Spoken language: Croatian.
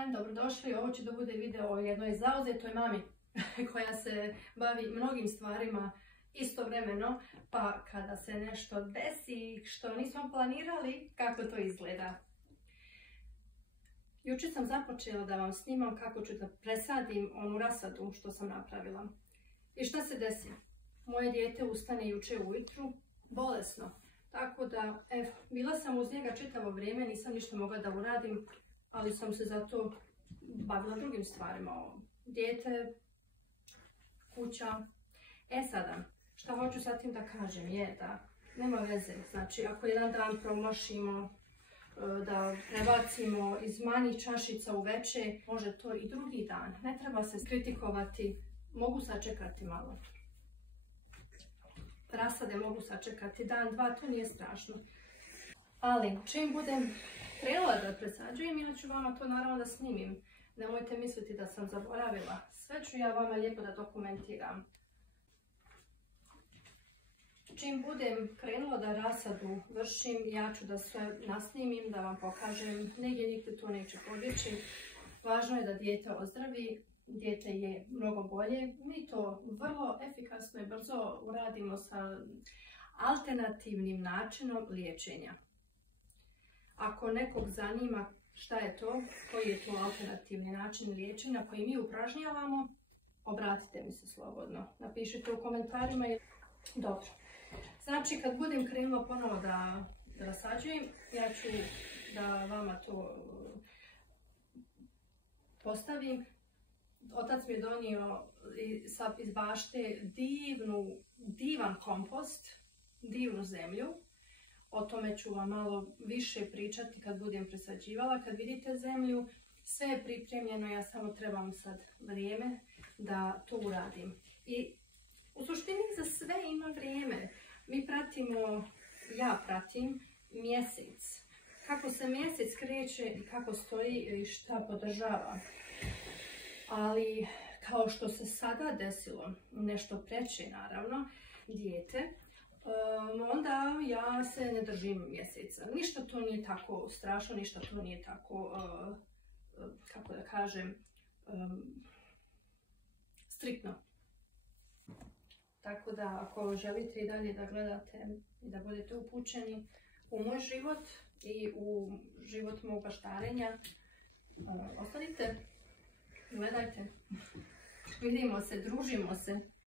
dan, dobrodošli. Ovo će da bude video o jednoj zauzetoj mami koja se bavi mnogim stvarima istovremeno, pa kada se nešto desi što nismo planirali, kako to izgleda. Jučer sam započela da vam snimam kako ću da presadim onu rasadu što sam napravila. I šta se desi? Moje dijete ustane jučer ujutru bolesno. Tako da, bila sam uz njega čitavo vrijeme, nisam ništa mogla da uradim, ali sam se zato bavila drugim stvarima. Dijete, kuća. Sada, šta hoću sa tim da kažem je da nema veze. Znači, ako jedan dan promašimo, da prebacimo iz manjih čašica u veće, može to i drugi dan. Ne treba se kritikovati, mogu sačekati malo. Rasade mogu sačekati dan, dva, to nije strašno. Ali, čim budem krenula da presađujem, ja ću vama to naravno da snimim. Nemojte misliti da sam zaboravila. Sve ću ja vama lijepo da dokumentiram. Čim budem krenula da rasadu vršim, ja ću da sve nasnimim, da vam pokažem. Nigdje to neće pobjeći. Važno je da dijete ozdravi. Dijete je mnogo bolje. Mi to vrlo efikasno i brzo uradimo sa alternativnim načinom liječenja. Ako nekog zanima šta je to, koji je to alternativni način liječenja koji mi upražnjavamo, obratite mi se slobodno. Napišite u komentarima. Dobro. Znači, kad budem krenula ponovo da rasađujem, ja ću da vama to postavim. Otac mi je donio iz bašte divan kompost, divnu zemlju. O tome ću vam malo više pričati kad budem presađivala. Kad vidite zemlju, sve je pripremljeno, ja samo trebam sad vrijeme da to uradim. I u suštini za sve ima vrijeme. Ja pratim mjesec. Kako se mjesec kreće i kako stoji i šta podržava. Ali kao što se sada desilo, nešto preče naravno, dijete, onda ja se ne držim mjeseca. Ništa to nije tako strašno, ništa to nije tako, kako da kažem, striktno. Tako da ako želite i dalje da gledate i da budete upućeni u moj život i u život mog baštarenja, ostanite, gledajte, vidimo se, družimo se.